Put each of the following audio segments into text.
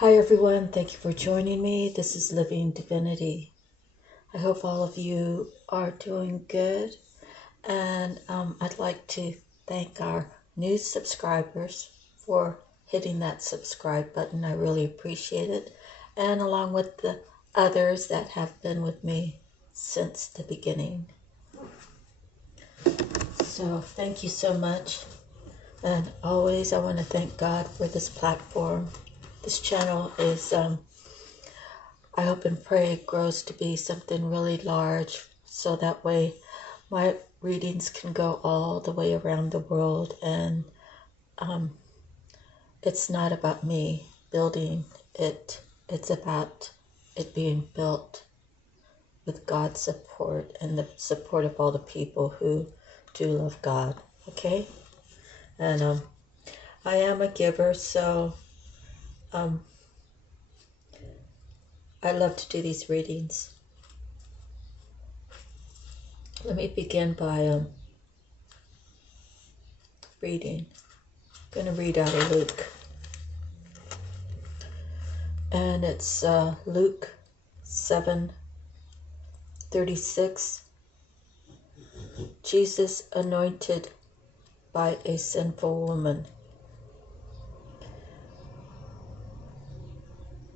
Hi everyone, thank you for joining me. This is Living Divinity. I hope all of you are doing good, and I'd like to thank our new subscribers for hitting that subscribe button. I really appreciate it, and along with the others that have been with me since the beginning. So thank you so much, and always I want to thank God for this platform. This channel is I hope and pray it grows to be something really large, so that way my readings can go all the way around the world, and it's not about me building it, it's about it being built with God's support and the support of all the people who do love God, okay? And I am a giver, so I love to do these readings. Let me begin by reading. I'm going to read out of Luke. And it's Luke 7:36. Jesus anointed by a sinful woman.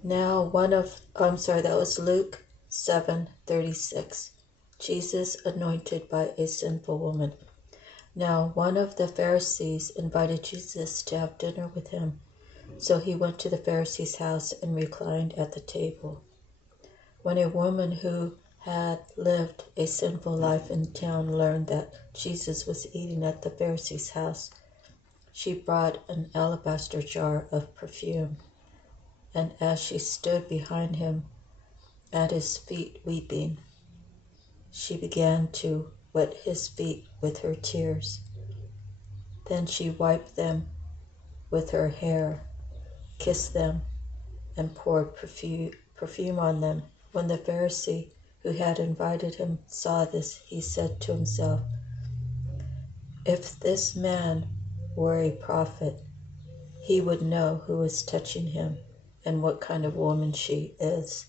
Now that was Luke 7:36. Jesus anointed by a sinful woman. Now one of the Pharisees invited Jesus to have dinner with him. So he went to the Pharisee's house and reclined at the table. When a woman who had lived a sinful life in town learned that Jesus was eating at the Pharisee's house, she brought an alabaster jar of perfume, and as she stood behind him at his feet weeping, she began to wet his feet with her tears. Then she wiped them with her hair, kissed them, and poured perfume on them. When the Pharisee who had invited him saw this, he said to himself, "If this man were a prophet, he would know who is touching him and what kind of woman she is,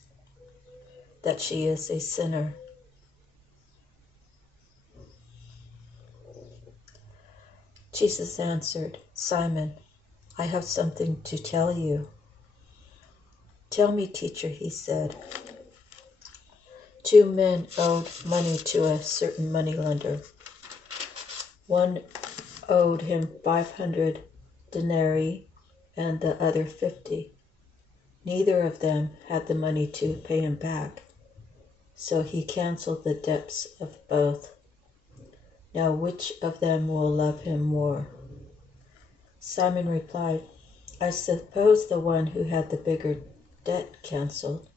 that she is a sinner." Jesus answered, "Simon, I have something to tell you." "Tell me, teacher," he said. 2 men owed money to a certain moneylender. One owed him 500 denarii and the other 50. Neither of them had the money to pay him back, so he canceled the debts of both. Now which of them will love him more? Simon replied, "I suppose the one who had the bigger debt canceled."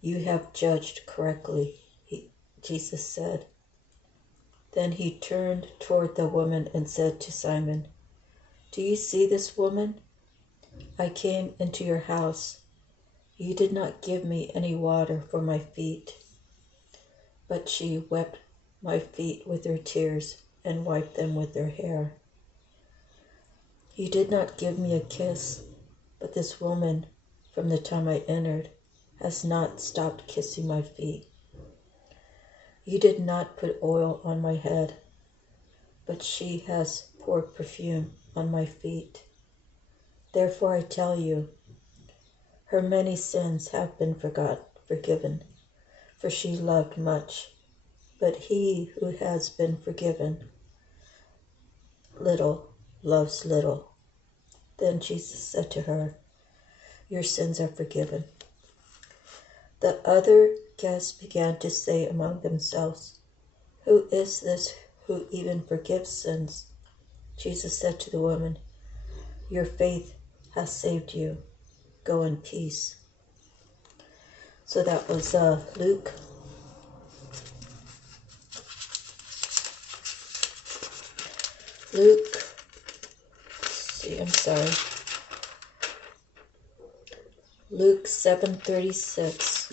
"You have judged correctly," Jesus said. Then he turned toward the woman and said to Simon, "Do you see this woman? I came into your house. You did not give me any water for my feet, but she wept my feet with her tears and wiped them with her hair. You did not give me a kiss, but this woman, from the time I entered, has not stopped kissing my feet. You did not put oil on my head, but she has poured perfume on my feet. Therefore I tell you, her many sins have been forgiven, for she loved much. But he who has been forgiven little loves little." Then Jesus said to her, "Your sins are forgiven." The other guests began to say among themselves, "Who is this who even forgives sins?" Jesus said to the woman, "Your faith has saved you. Go in peace." So that was Luke. Luke 7:36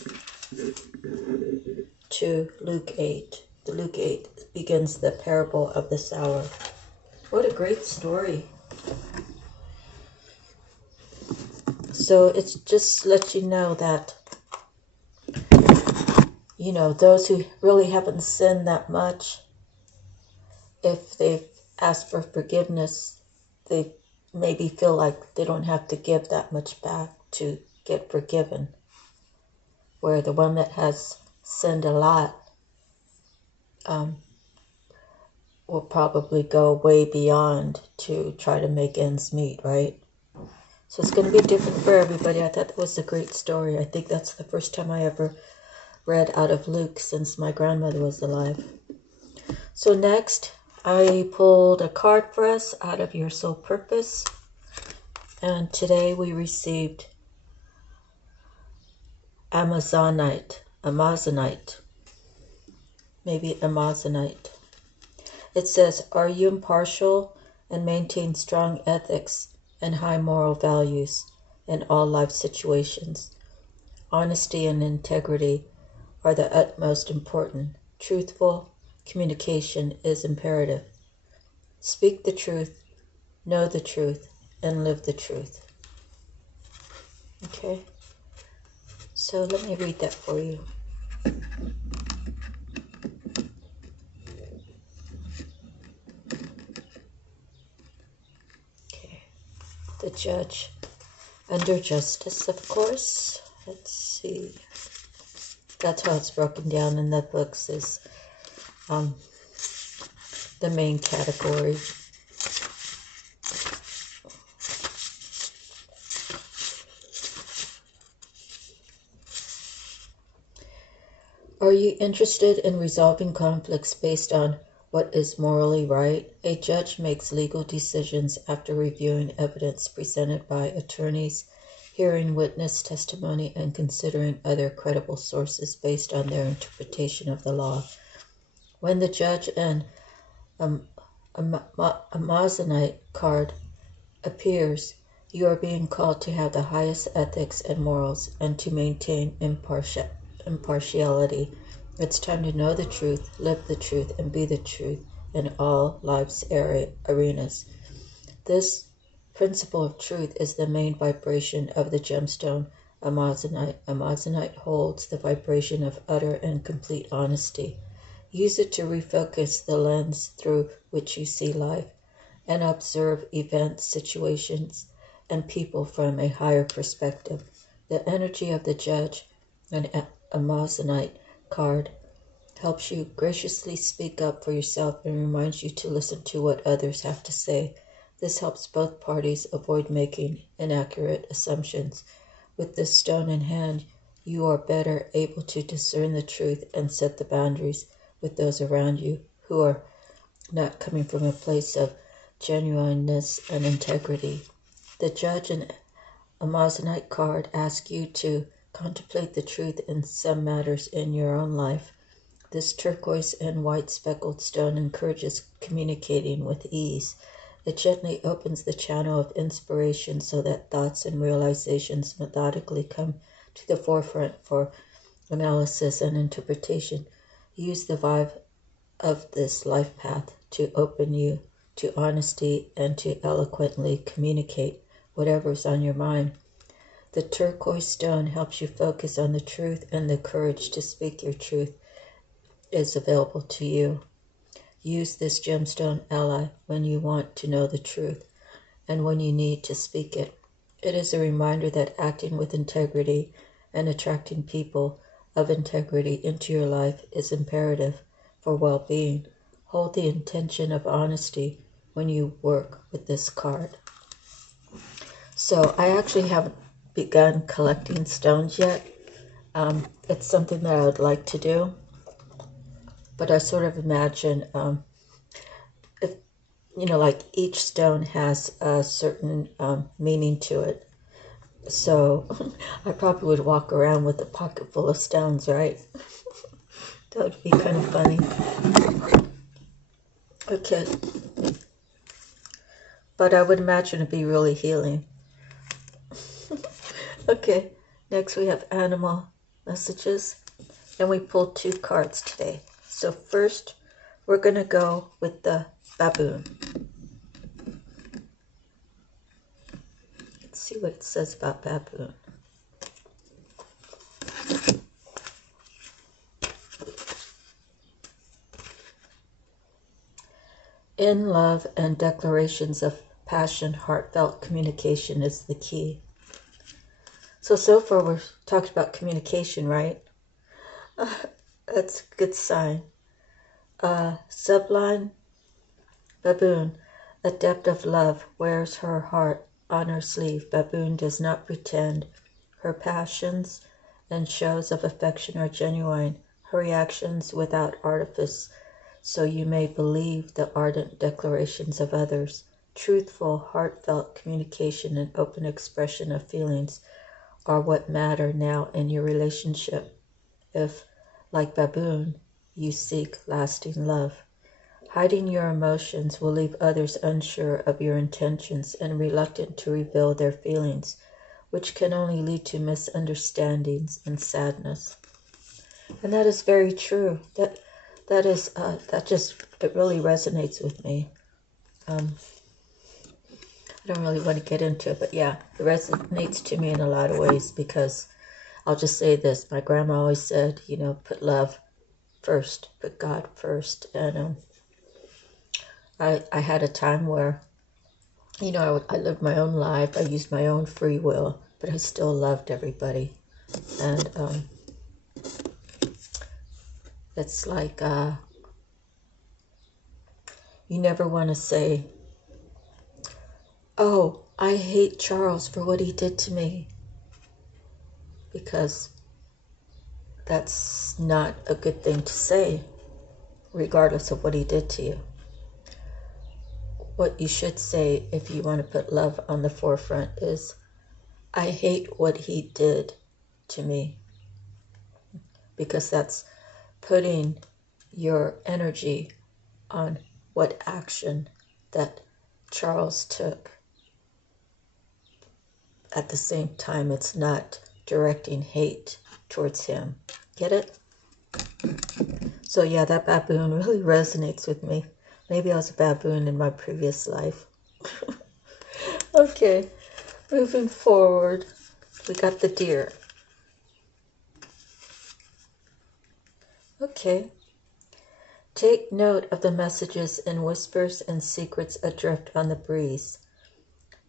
to Luke 8. The Luke 8 begins the parable of the sower. What a great story. So it's just let you know that, you know, those who really haven't sinned that much, if they've asked for forgiveness, they maybe feel like they don't have to give that much back to get forgiven. Where the one that has sinned a lot will probably go way beyond to try to make ends meet, right? So it's going to be different for everybody. I thought that was a great story. I think that's the first time I ever read out of Luke since my grandmother was alive. So next, I pulled a card for us out of Your Soul Purpose. And today we received Amazonite, maybe Amazonite. It says, are you impartial and maintain strong ethics and high moral values in all life situations? Honesty and integrity are the utmost important. Truthful communication is imperative. Speak the truth, know the truth, and live the truth. Okay? So let me read that for you. Okay. The judge under justice, of course. Let's see. That's how it's broken down in the books, is the main category. Are you interested in resolving conflicts based on what is morally right? A judge makes legal decisions after reviewing evidence presented by attorneys, hearing witness testimony, and considering other credible sources based on their interpretation of the law. When the judge and Amazonite card appears, you are being called to have the highest ethics and morals and to maintain impartiality. It's time to know the truth, live the truth, and be the truth in all life's arenas. This principle of truth is the main vibration of the gemstone Amazonite. Amazonite holds the vibration of utter and complete honesty. Use it to refocus the lens through which you see life and observe events, situations, and people from a higher perspective. The energy of the judge and Amazonite card helps you graciously speak up for yourself and reminds you to listen to what others have to say. This helps both parties avoid making inaccurate assumptions. With this stone in hand, you are better able to discern the truth and set the boundaries with those around you who are not coming from a place of genuineness and integrity. The judge and Amazonite card ask you to contemplate the truth in some matters in your own life. This turquoise and white speckled stone encourages communicating with ease. It gently opens the channel of inspiration so that thoughts and realizations methodically come to the forefront for analysis and interpretation. Use the vibe of this life path to open you to honesty and to eloquently communicate whatever's on your mind. The turquoise stone helps you focus on the truth, and the courage to speak your truth is available to you. Use this gemstone ally when you want to know the truth and when you need to speak it. It is a reminder that acting with integrity and attracting people of integrity into your life is imperative for well-being. Hold the intention of honesty when you work with this card. So I actually haven't begun collecting stones yet. It's something that I would like to do, but I sort of imagine if, you know, like each stone has a certain meaning to it. So I probably would walk around with a pocket full of stones, right? That would be kind of funny. Okay. But I would imagine it'd be really healing. Okay. Next we have animal messages. And we pulled 2 cards today. So first, we're going to go with the baboon. Let's see what it says about baboon. In love and declarations of passion, heartfelt communication is the key. So far we've talked about communication, right? That's a good sign. Subline, baboon, adept of love, wears her heart on her sleeve. Baboon does not pretend. Her passions and shows of affection are genuine, her reactions without artifice, so you may believe the ardent declarations of others. Truthful, heartfelt communication and open expression of feelings are what matter now in your relationship. If, like baboon, you seek lasting love. Hiding your emotions will leave others unsure of your intentions and reluctant to reveal their feelings, which can only lead to misunderstandings and sadness. And that is very true. It really resonates with me. I don't really want to get into it, but yeah, it resonates to me in a lot of ways, because I'll just say this. My grandma always said, put love first, put God first. And I had a time where, I lived my own life. I used my own free will, but I still loved everybody. And it's like, you never want to say, oh, I hate Charles for what he did to me, because that's not a good thing to say, regardless of what he did to you. What you should say, if you want to put love on the forefront, is, I hate what he did to me, because that's putting your energy on what action that Charles took. At the same time, it's not directing hate towards him. Get it? So yeah, that baboon really resonates with me. Maybe I was a baboon in my previous life. Okay, moving forward, we got the deer. Okay. Take note of the messages and whispers and secrets adrift on the breeze.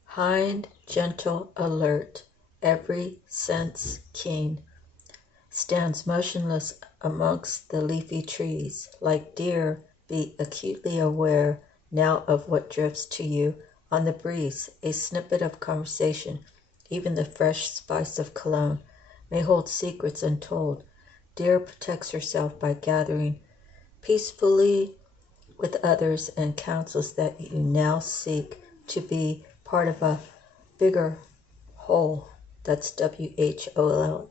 Hind, gentle, alert, every sense keen, stands motionless amongst the leafy trees. Like deer, be acutely aware now of what drifts to you on the breeze. A snippet of conversation, even the fresh spice of cologne, may hold secrets untold. Deer protects herself by gathering peacefully with others and counsels that you now seek to be part of a bigger whole. That's WHOLE.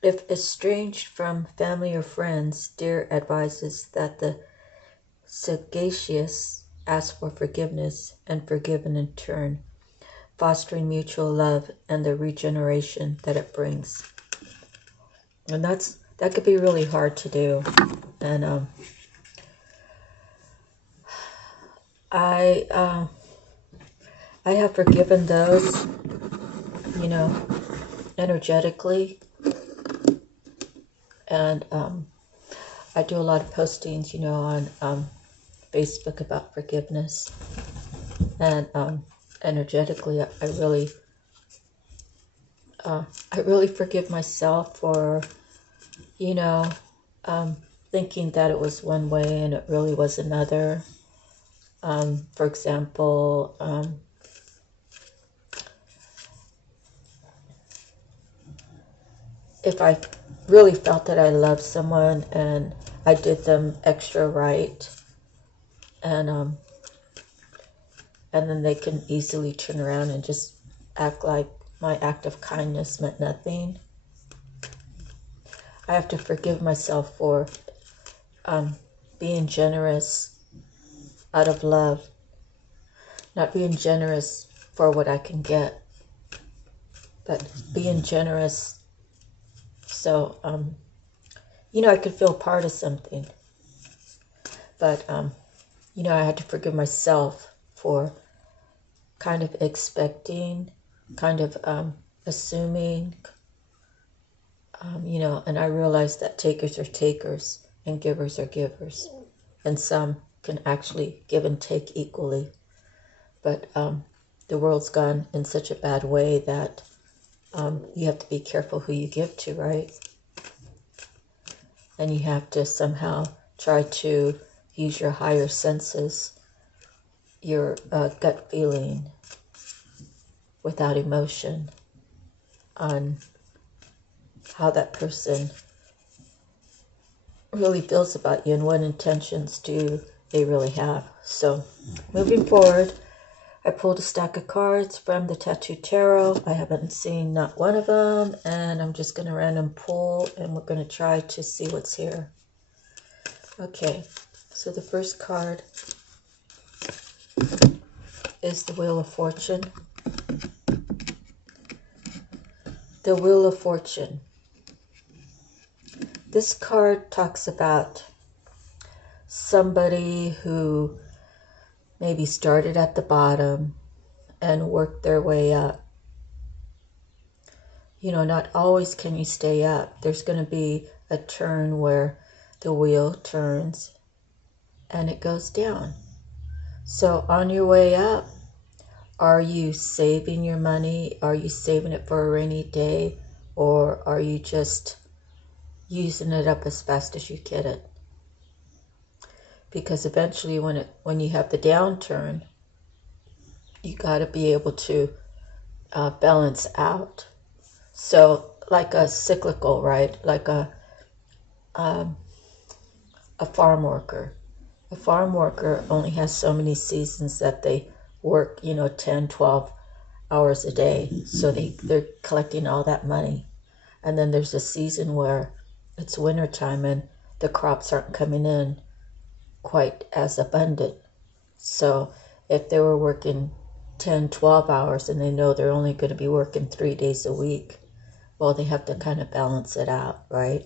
If estranged from family or friends, deer advises that the sagacious ask for forgiveness and forgiven in turn, fostering mutual love and the regeneration that it brings. And that could be really hard to do. And I have forgiven those, energetically. And I do a lot of postings, on Facebook about forgiveness. And energetically, I really forgive myself for, thinking that it was one way and it really was another. For example, if I really felt that I loved someone and I did them extra right, and then they can easily turn around and just act like my act of kindness meant nothing. I have to forgive myself for being generous out of love, not being generous for what I can get, but being generous so, I could feel part of something. But, I had to forgive myself for kind of expecting, kind of assuming, you know, and I realize that takers are takers and givers are givers. And some can actually give and take equally. But the world's gone in such a bad way that you have to be careful who you give to, right? And you have to somehow try to use your higher senses, your gut feeling, without emotion, on how that person really feels about you and what intentions do they really have. So moving forward, I pulled a stack of cards from the Tattoo Tarot. I haven't seen not one of them, and I'm just going to random pull, and we're going to try to see what's here. Okay, so the first card is the Wheel of Fortune. The Wheel of Fortune. This card talks about somebody who maybe started at the bottom and worked their way up. You know, not always can you stay up. There's going to be a turn where the wheel turns and it goes down. So on your way up, are you saving your money? Are you saving it for a rainy day? Or are you just using it up as fast as you get it? Because eventually when you have the downturn, you got to be able to balance out. So like a cyclical, right? Like a farm worker. A farm worker only has so many seasons that they work, you know, 10, 12 hours a day. So they're collecting all that money. And then there's a season where it's wintertime and the crops aren't coming in quite as abundant. So if they were working 10, 12 hours and they know they're only going to be working 3 days a week, well, they have to kind of balance it out, right?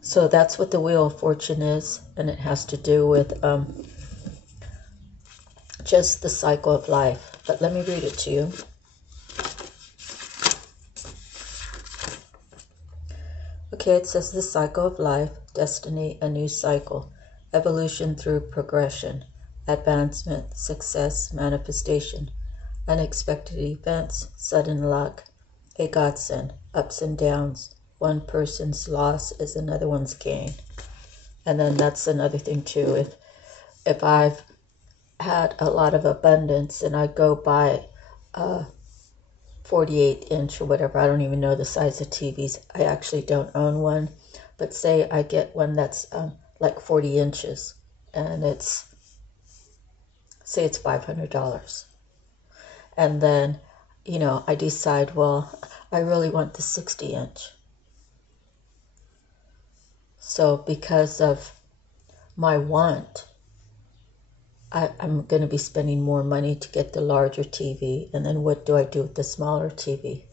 So that's what the Wheel of Fortune is, and it has to do with just the cycle of life. But let me read it to you. Okay, it says the cycle of life, destiny, a new cycle, evolution through progression, advancement, success, manifestation, unexpected events, sudden luck, a godsend, ups and downs. One person's loss is another one's gain. And then that's another thing too. If I've had a lot of abundance and I go buy a 48-inch or whatever, I don't even know the size of TVs. I actually don't own one. But say I get one that's like 40 inches and say it's $500. And then, you know, I decide, well, I really want the 60-inch. So because of my want, I'm going to be spending more money to get the larger TV. And then what do I do with the smaller TV?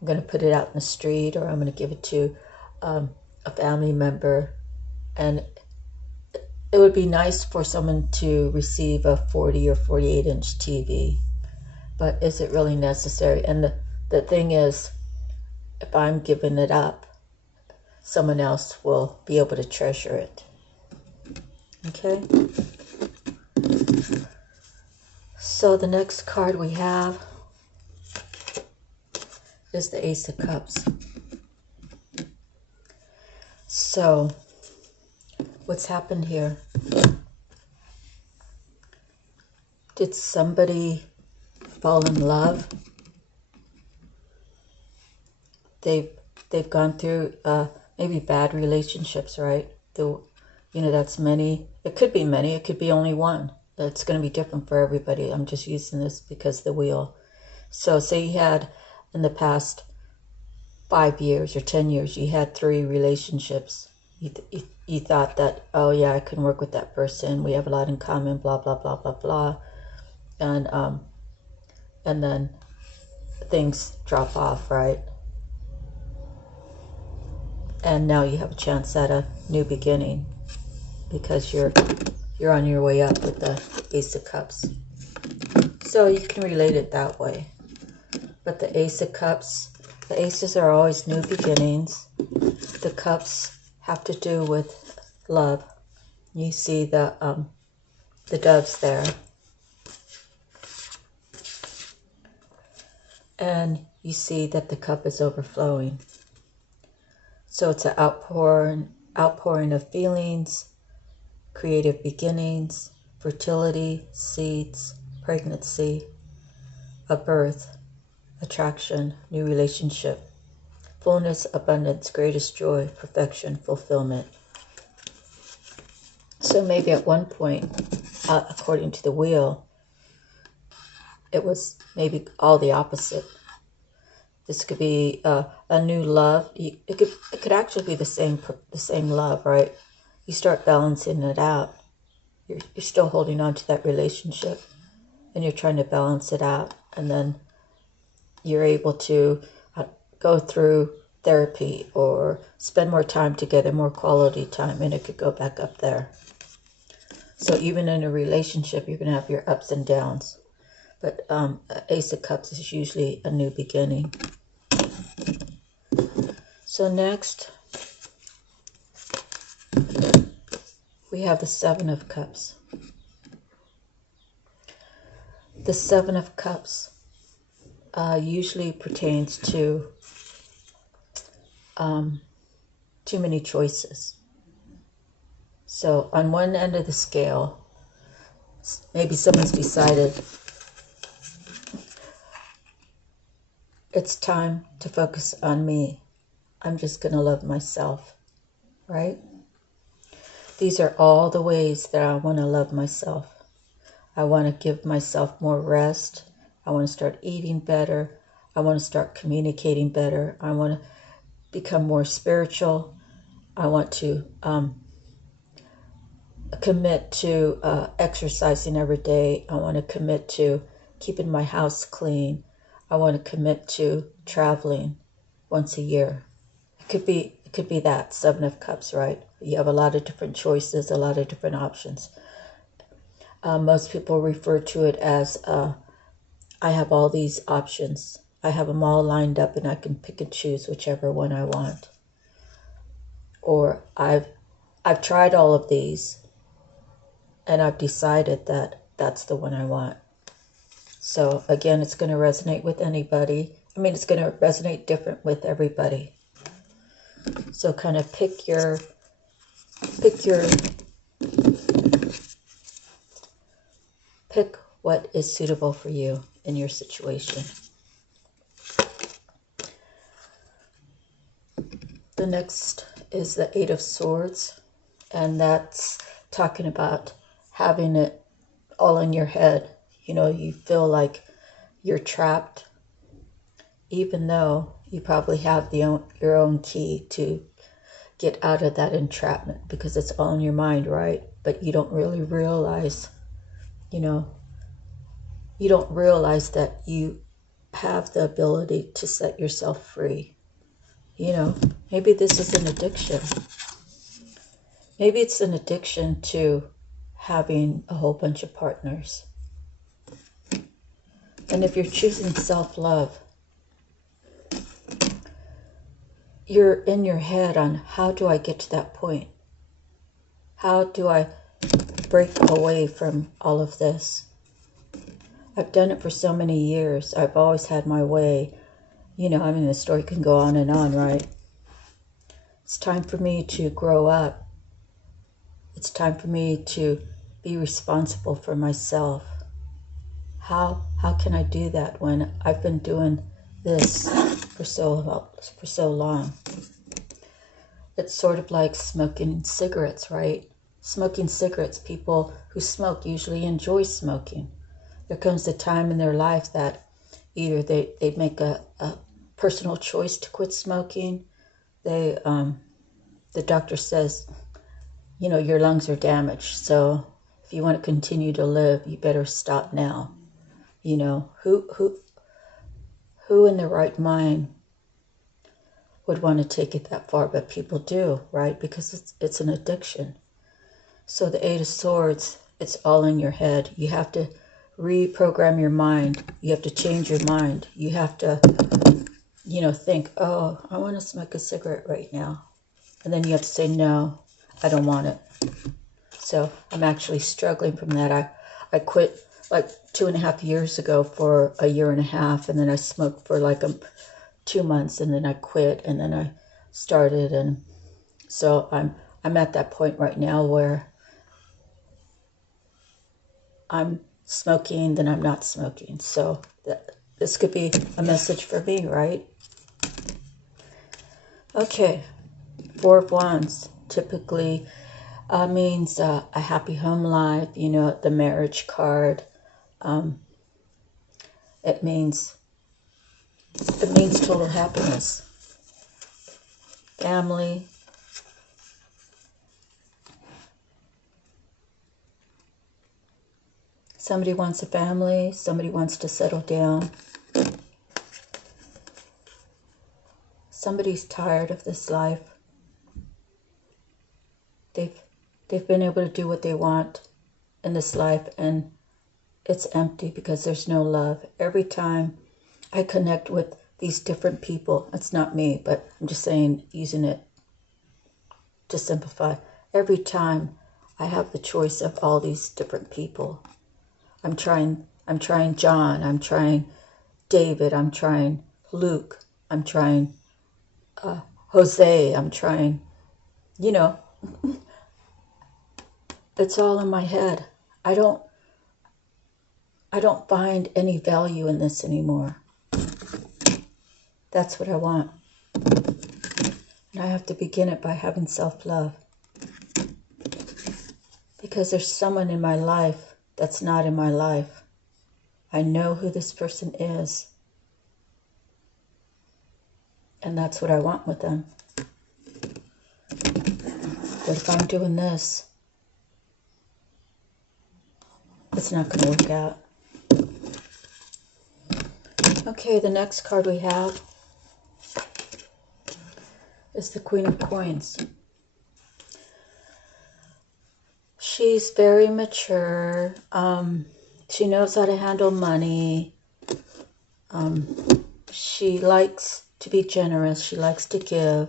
I'm going to put it out in the street, or I'm going to give it to a family member. And it would be nice for someone to receive a 40 or 48-inch TV. But is it really necessary? And the thing is, if I'm giving it up, someone else will be able to treasure it. Okay? So the next card we have is the Ace of Cups. So what's happened here? Did somebody fall in love? They've gone through maybe bad relationships, right? That's many. It could be many. It could be only one. It's going to be different for everybody. I'm just using this because the wheel. So say you had in the past 5 years or 10 years, you had 3 relationships. You thought that, oh yeah, I can work with that person. We have a lot in common, blah, blah, blah, blah, blah. And then things drop off, right? And now you have a chance at a new beginning because you're on your way up with the Ace of Cups. So you can relate it that way. But the Ace of Cups, the aces are always new beginnings. The cups have to do with love. You see the doves there. And you see that the cup is overflowing. So it's an outpouring of feelings, creative beginnings, fertility, seeds, pregnancy, a birth, attraction, new relationship, fullness, abundance, greatest joy, perfection, fulfillment. So maybe at one point, according to the wheel, it was maybe all the opposite. This could be a new love. It could actually be the same love, right? You start balancing it out. You're still holding on to that relationship, and you're trying to balance it out, and then you're able to go through therapy or spend more time together, more quality time, and it could go back up there. So even in a relationship, you're going to have your ups and downs. But Ace of Cups is usually a new beginning. So next, we have the Seven of Cups. The Seven of Cups usually pertains to too many choices. So on one end of the scale, maybe someone's decided it's time to focus on me. I'm just going to love myself, right? These are all the ways that I want to love myself. I want to give myself more rest. I want to start eating better. I want to start communicating better. I want to become more spiritual. I want to commit to exercising every day. I want to commit to keeping my house clean. I want to commit to traveling once a year. It could be that Seven of Cups, right? You have a lot of different choices, a lot of different options. Most people refer to it as I have all these options. I have them all lined up, and I can pick and choose whichever one I want. Or I've tried all of these, and I've decided that that's the one I want. So again, it's going to resonate with anybody. I mean, it's going to resonate different with everybody. So kind of pick what is suitable for you in your situation. The next is the Eight of Swords, and that's talking about having it all in your head. You know, you feel like you're trapped, even though you probably have your own key to get out of that entrapment, because it's all in your mind, right? But you don't really realize, you don't realize that you have the ability to set yourself free. Maybe this is an addiction. Maybe it's an addiction to having a whole bunch of partners. And if you're choosing self-love, you're in your head on, how do I get to that point? How do I break away from all of this? I've done it for so many years. I've always had my way. The story can go on and on, right? It's time for me to grow up. It's time for me to be responsible for myself. How can I do that when I've been doing this for so long? It's sort of like smoking cigarettes, right? Smoking cigarettes, people who smoke usually enjoy smoking. There comes a time in their life that either they make a personal choice to quit smoking. The doctor says, your lungs are damaged, so if you want to continue to live, you better stop now. Who in their right mind would want to take it that far? But people do, right? Because it's an addiction. So the Eight of Swords, it's all in your head. You have to reprogram your mind. You have to change your mind. You have to, think, oh, I want to smoke a cigarette right now. And then you have to say, no, I don't want it. So I'm actually struggling from that. I quit like 2.5 years ago for a year and a half, and then I smoked for like 2 months, and then I quit, and then I started, and so I'm at that point right now where I'm smoking, then I'm not smoking. So this could be a message for me, right? Okay, Four of Wands typically means a happy home life, the marriage card. It means total happiness. Family. Somebody wants a family. Somebody wants to settle down. Somebody's tired of this life. They've been able to do what they want in this life, and it's empty because there's no love. Every time I connect with these different people, it's not me, but I'm just saying, using it to simplify. Every time I have the choice of all these different people. I'm trying John, I'm trying David, I'm trying Luke, I'm trying Jose, I'm trying, it's all in my head. I don't find any value in this anymore. That's what I want. And I have to begin it by having self-love. Because there's someone in my life that's not in my life. I know who this person is. And that's what I want with them. But if I'm doing this, it's not going to work out. Okay, the next card we have is the Queen of Coins. She's very mature. She knows how to handle money. She likes to be generous. She likes to give.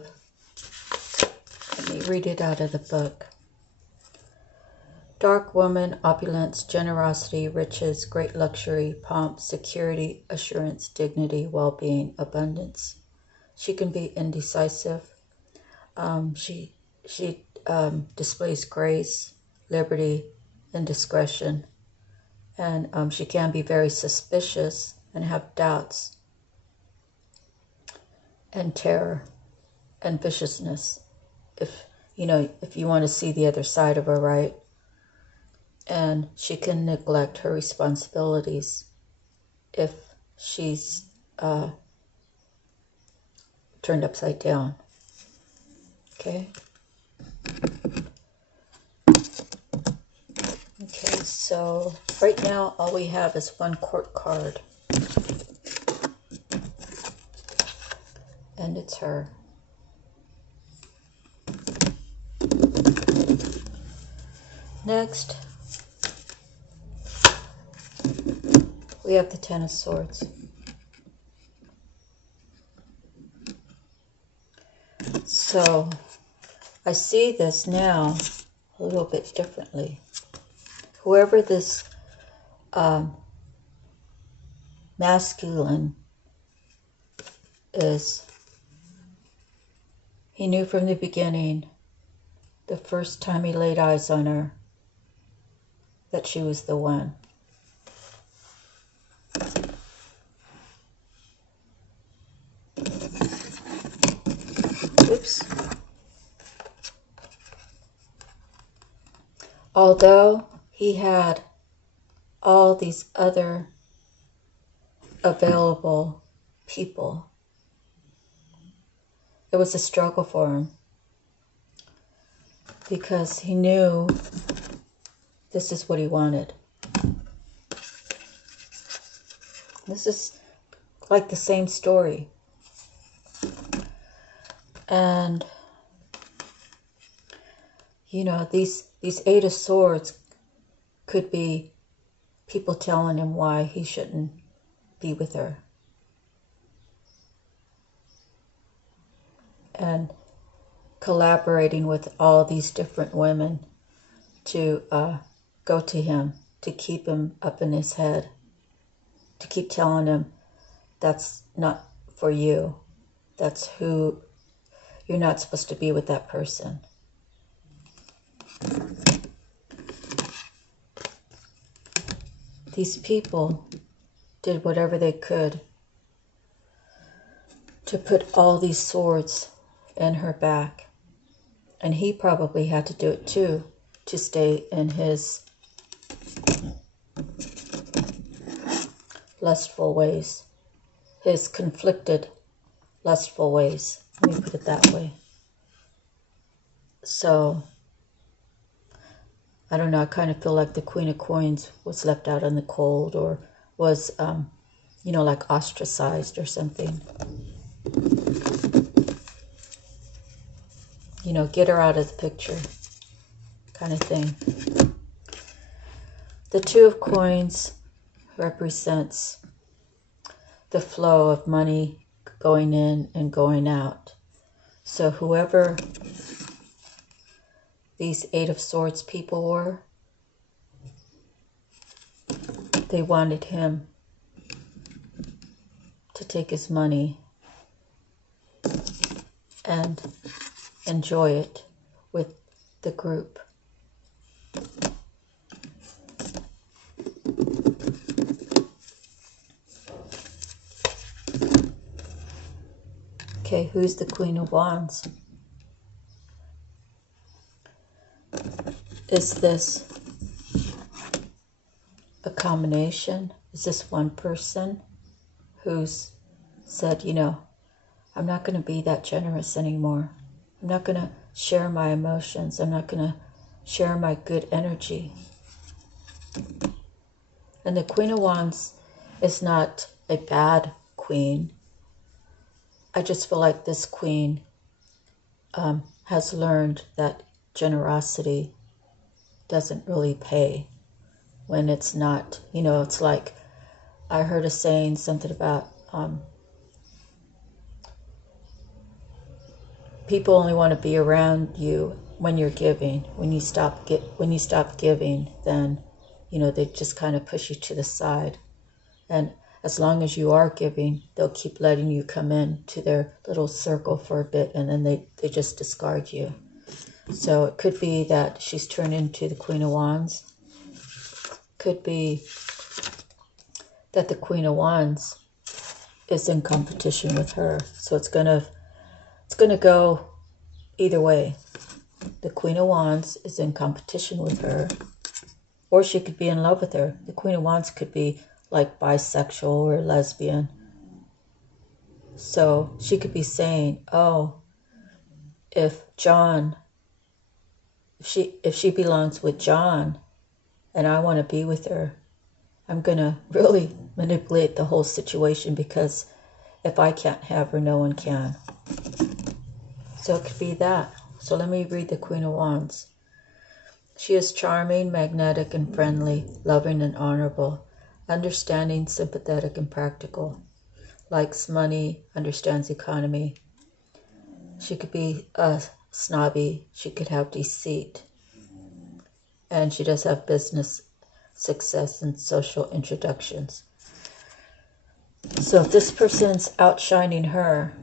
Let me read it out of the book. Dark woman, opulence, generosity, riches, great luxury, pomp, security, assurance, dignity, well-being, abundance. She can be indecisive. She displays grace, liberty, indiscretion, and she can be very suspicious and have doubts and terror and viciousness. If you want to see the other side of her, right? And she can neglect her responsibilities if she's turned upside down. Okay? Okay, so right now all we have is one court card. And it's her. Next, we have the Ten of Swords. So I see this now a little bit differently. Whoever this masculine is, he knew from the beginning, the first time he laid eyes on her, that she was the one. Oops. Although he had all these other available people, it was a struggle for him because he knew this is what he wanted. This is like the same story. And these Eight of Swords could be people telling him why he shouldn't be with her. And collaborating with all these different women to go to him, to keep him up in his head, to keep telling him that's not for you. That's who, you're not supposed to be with that person. These people did whatever they could to put all these swords in her back. And he probably had to do it too, to stay in his lustful ways, his conflicted lustful ways. Let me put it that way. So, I don't know, I kind of feel like the Queen of Coins was left out in the cold, or was, like ostracized or something. Get her out of the picture kind of thing. The Two of Coins represents the flow of money going in and going out. So whoever these Eight of Swords people were, they wanted him to take his money and enjoy it with the group. Okay, who's the Queen of Wands? Is this a combination? Is this one person who's said, I'm not going to be that generous anymore. I'm not going to share my emotions. I'm not going to share my good energy. And the Queen of Wands is not a bad queen. I just feel like this queen has learned that generosity doesn't really pay when it's not, it's like, I heard a saying, something about people only want to be around you when you're giving. When you stop giving, then they just kind of push you to the side. And as long as you are giving, they'll keep letting you come in to their little circle for a bit, and then they just discard you. So it could be that she's turned into the Queen of Wands. Could be that the Queen of Wands is in competition with her. So it's gonna go either way. The Queen of Wands is in competition with her, or she could be in love with her. The Queen of Wands could be like bisexual or lesbian. So she could be saying, oh, if she belongs with John and I want to be with her, I'm going to really manipulate the whole situation, because if I can't have her, no one can. So it could be that. So let me read the Queen of Wands. She is charming, magnetic, and friendly, loving and honorable, understanding, sympathetic, and practical. Likes money, understands economy. She could be snobby. She could have deceit. And she does have business success and social introductions. So if this person's outshining her,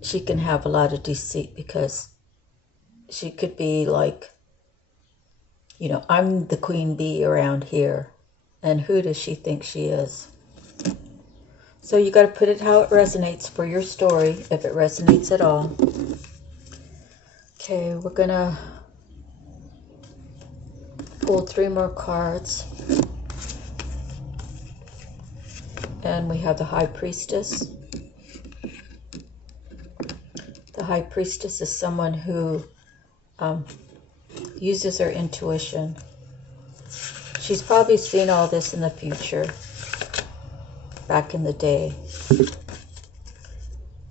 she can have a lot of deceit, because she could be like, I'm the queen bee around here. And who does she think she is? So you got to put it how it resonates for your story, if it resonates at all. Okay, we're going to pull 3 more cards. And we have the High Priestess. The High Priestess is someone who uses her intuition. She's probably seen all this in the future, back in the day.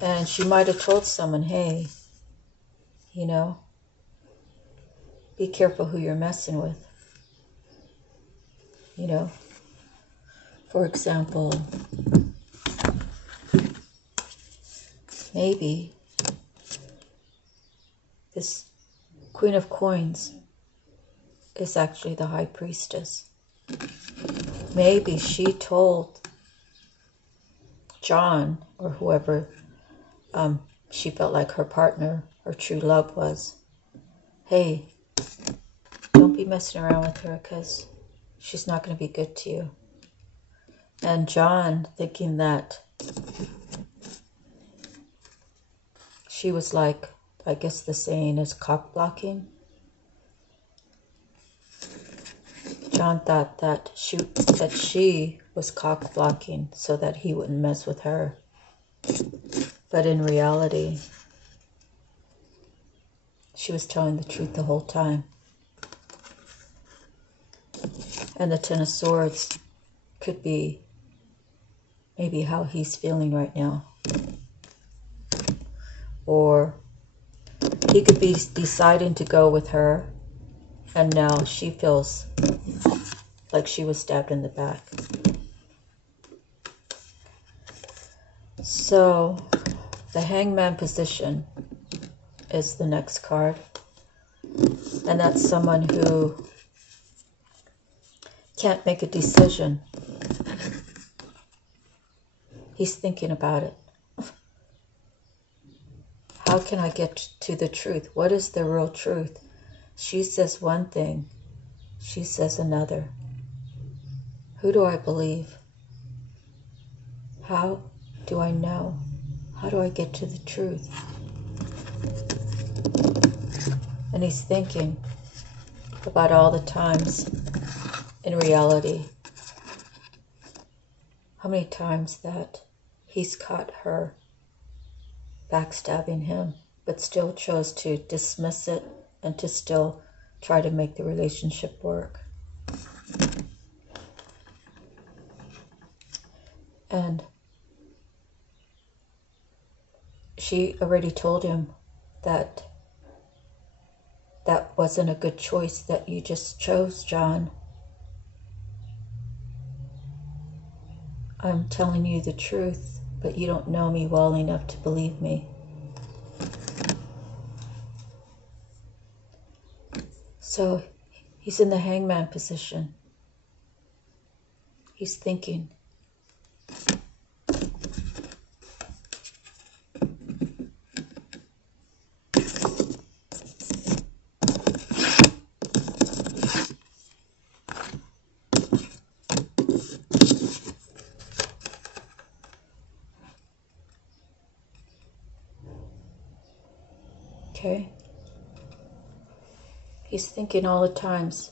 And she might have told someone, hey, be careful who you're messing with. you know. For example, maybe this Queen of Coins is actually the High Priestess. Maybe she told John, or whoever she felt like her partner, her true love was, hey, don't be messing around with her because she's not going to be good to you. And John, thinking that she was like, I guess the saying is cock blocking. John thought that she was cock blocking so that he wouldn't mess with her. But in reality, she was telling the truth the whole time. And the Ten of Swords could be maybe how he's feeling right now. Or he could be deciding to go with her, and now she feels like she was stabbed in the back. So the Hangman position is the next card. And that's someone who can't make a decision. He's thinking about it. How can I get to the truth? What is the real truth? She says one thing, she says another. Who do I believe? How do I know? How do I get to the truth? And he's thinking about all the times in reality, how many times that he's caught her backstabbing him, but still chose to dismiss it and to still try to make the relationship work. And she already told him that that wasn't a good choice that you just chose, John. I'm telling you the truth, but you don't know me well enough to believe me. So he's in the Hangman position. He's thinking. Okay. He's thinking all the times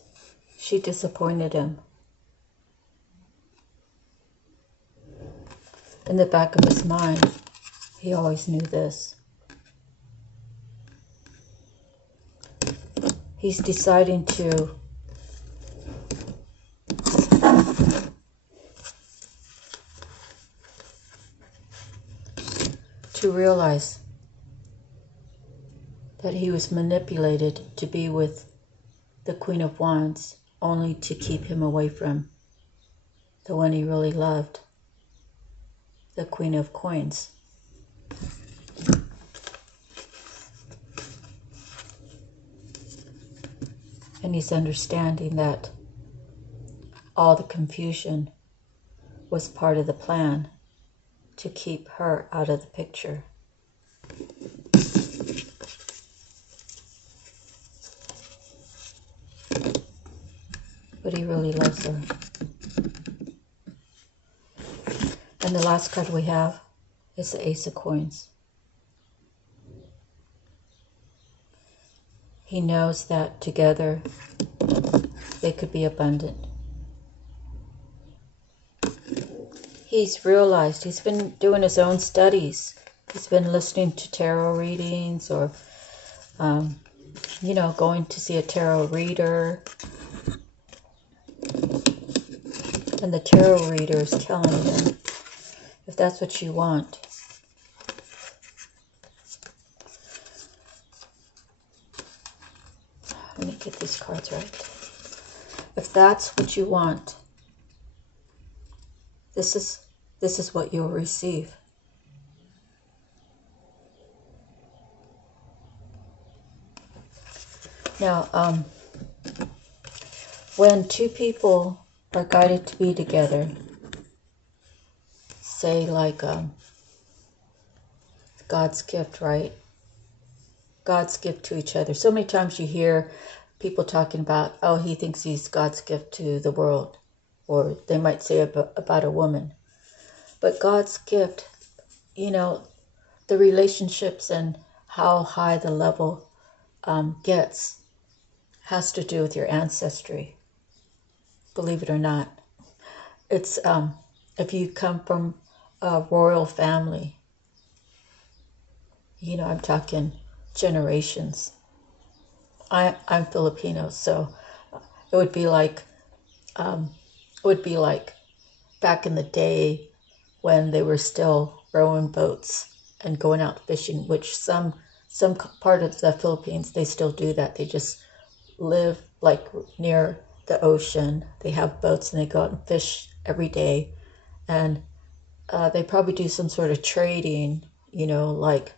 she disappointed him. In the back of his mind, he always knew this. He's deciding to realize that he was manipulated to be with the Queen of Wands only to keep him away from the one he really loved, the Queen of Coins. And he's understanding that all the confusion was part of the plan to keep her out of the picture. But he really loves her. And the last card we have is the Ace of Coins. He knows that together they could be abundant. He's realized, he's been doing his own studies. He's been listening to tarot readings or, going to see a tarot reader. And the tarot reader is telling him, if that's what you want, let me get these cards right. If that's what you want, This is what you'll receive. Now, when two people are guided to be together, say like God's gift, right? God's gift to each other. So many times you hear people talking about, oh, he thinks he's God's gift to the world. Or they might say about a woman. But God's gift, you know, the relationships and how high the level gets has to do with your ancestry. Believe it or not. It's if you come from a royal family, you know, I'm talking generations. I'm Filipino, so it would be like back in the day when they were still rowing boats and going out fishing, which some part of the Philippines, they still do that. They just live like near the ocean. They have boats and they go out and fish every day. And they probably do some sort of trading, you know, like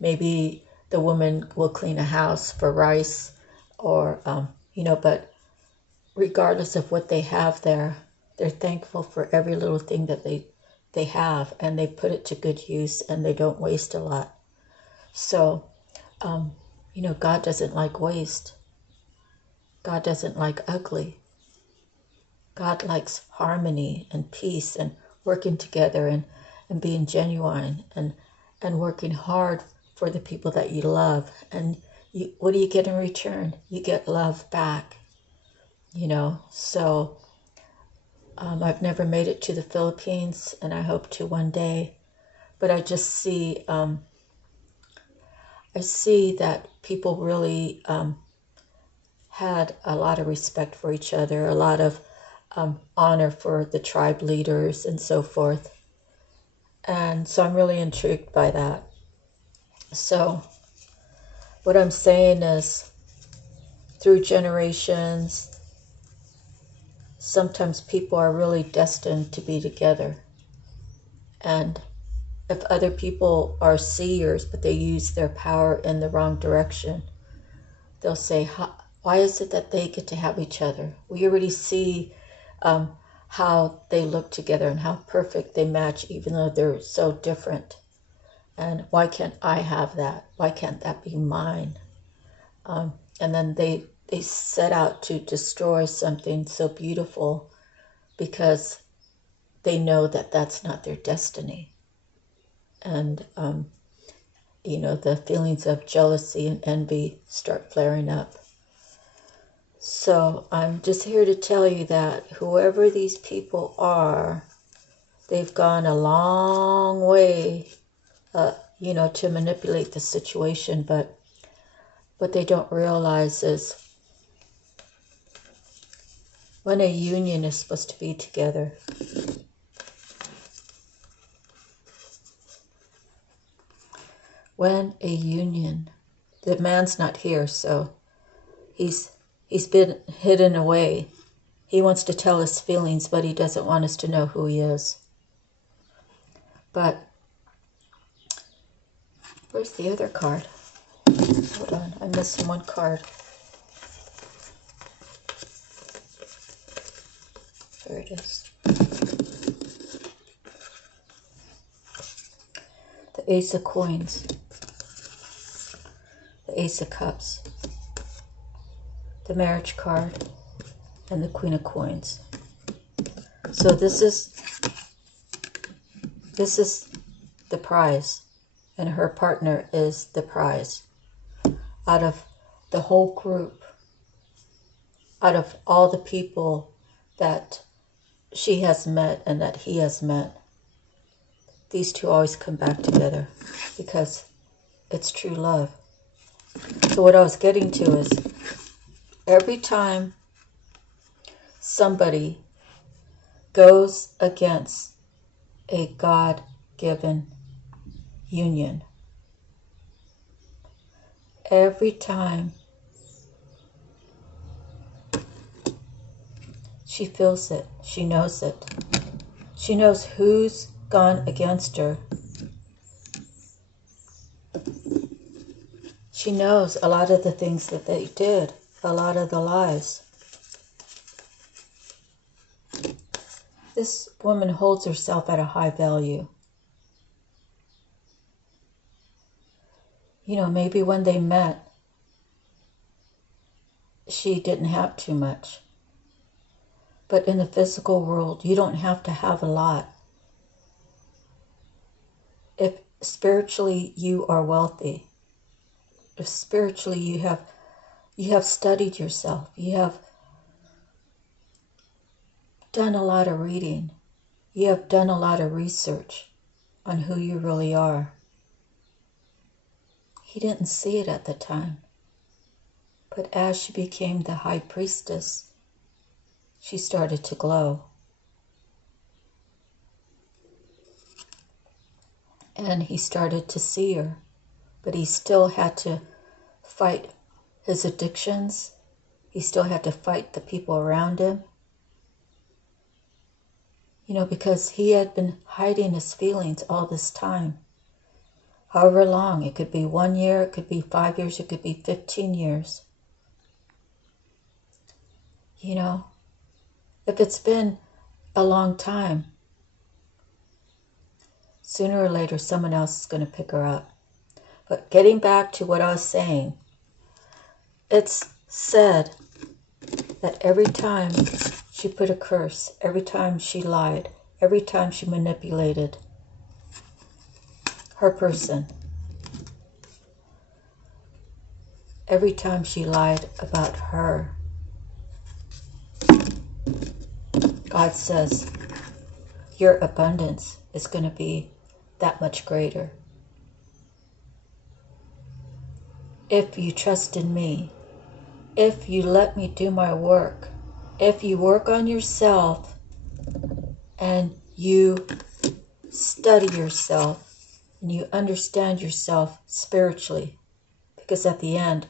maybe the woman will clean a house for rice or, you know, but regardless of what they have there, they're thankful for every little thing that they have, and they put it to good use, and they don't waste a lot. So, you know, God doesn't like waste. God doesn't like ugly. God likes harmony and peace and working together and being genuine and working hard for the people that you love. And what do you get in return? You get love back, you know. So I've never made it to the Philippines, and I hope to one day. But I just see, I see that people really had a lot of respect for each other, a lot of honor for the tribe leaders and so forth. And so I'm really intrigued by that. So what I'm saying is, through generations, sometimes people are really destined to be together. And if other people are seers, but they use their power in the wrong direction, they'll say, why is it that they get to have each other? We already see how they look together and how perfect they match, even though they're so different. And why can't I have that? Why can't that be mine? And then they set out to destroy something so beautiful because they know that that's not their destiny. And, you know, the feelings of jealousy and envy start flaring up. So I'm just here to tell you that whoever these people are, they've gone a long way, you know, to manipulate the situation. But what they don't realize is when a union is supposed to be together, when a union, the man's not here, so he's been hidden away. He wants to tell his feelings, but he doesn't want us to know who he is. But where's the other card? Hold on, I'm missing one card. There it is. The Ace of Coins. The Ace of Cups. The Marriage card. And the Queen of Coins. So this is the prize, and her partner is the prize. Out of the whole group, out of all the people that she has met and that he has met, these two always come back together because it's true love. So what I was getting to is, every time somebody goes against a God-given union, every time she feels it, she knows it, She knows who's gone against her. She knows a lot of the things that they did, a lot of the lies. This woman holds herself at a high value. You know, maybe when they met, she didn't have too much. But in the physical world, you don't have to have a lot. If spiritually you are wealthy, if spiritually you have studied yourself, you have done a lot of reading, you have done a lot of research on who you really are. He didn't see it at the time. But as she became the high priestess, she started to glow. And he started to see her, but he still had to fight his addictions. He still had to fight the people around him. You know, because he had been hiding his feelings all this time. However long, it could be 1 year, it could be 5 years, it could be 15 years. You know, if it's been a long time, sooner or later someone else is going to pick her up. But getting back to what I was saying, it's said that every time she put a curse, every time she lied, every time she manipulated her person, every time she lied about her, God says, your abundance is going to be that much greater. If you trust in me, if you let me do my work, if you work on yourself and you study yourself and you understand yourself spiritually, because at the end,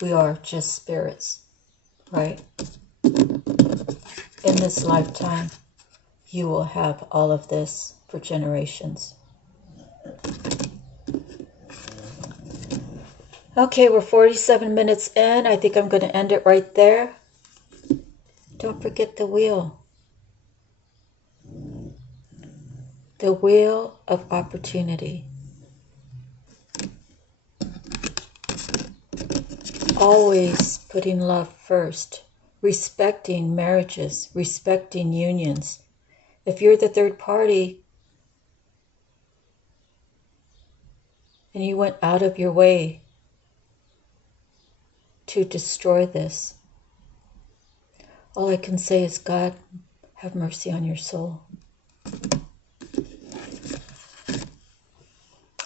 we are just spirits, right? In this lifetime, you will have all of this for generations. Okay, we're 47 minutes in. I think I'm going to end it right there. Don't forget the wheel. The wheel of opportunity. Always putting love first. Respecting marriages, respecting unions. If you're the third party and you went out of your way to destroy this, all I can say is, God, have mercy on your soul.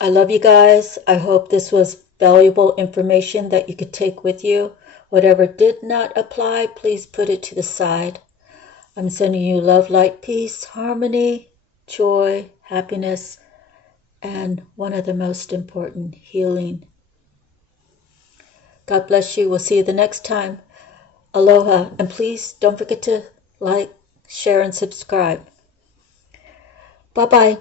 I love you guys. I hope this was valuable information that you could take with you. Whatever did not apply, please put it to the side. I'm sending you love, light, peace, harmony, joy, happiness, and one of the most important, healing. God bless you. We'll see you the next time. Aloha. And please don't forget to like, share, and subscribe. Bye-bye.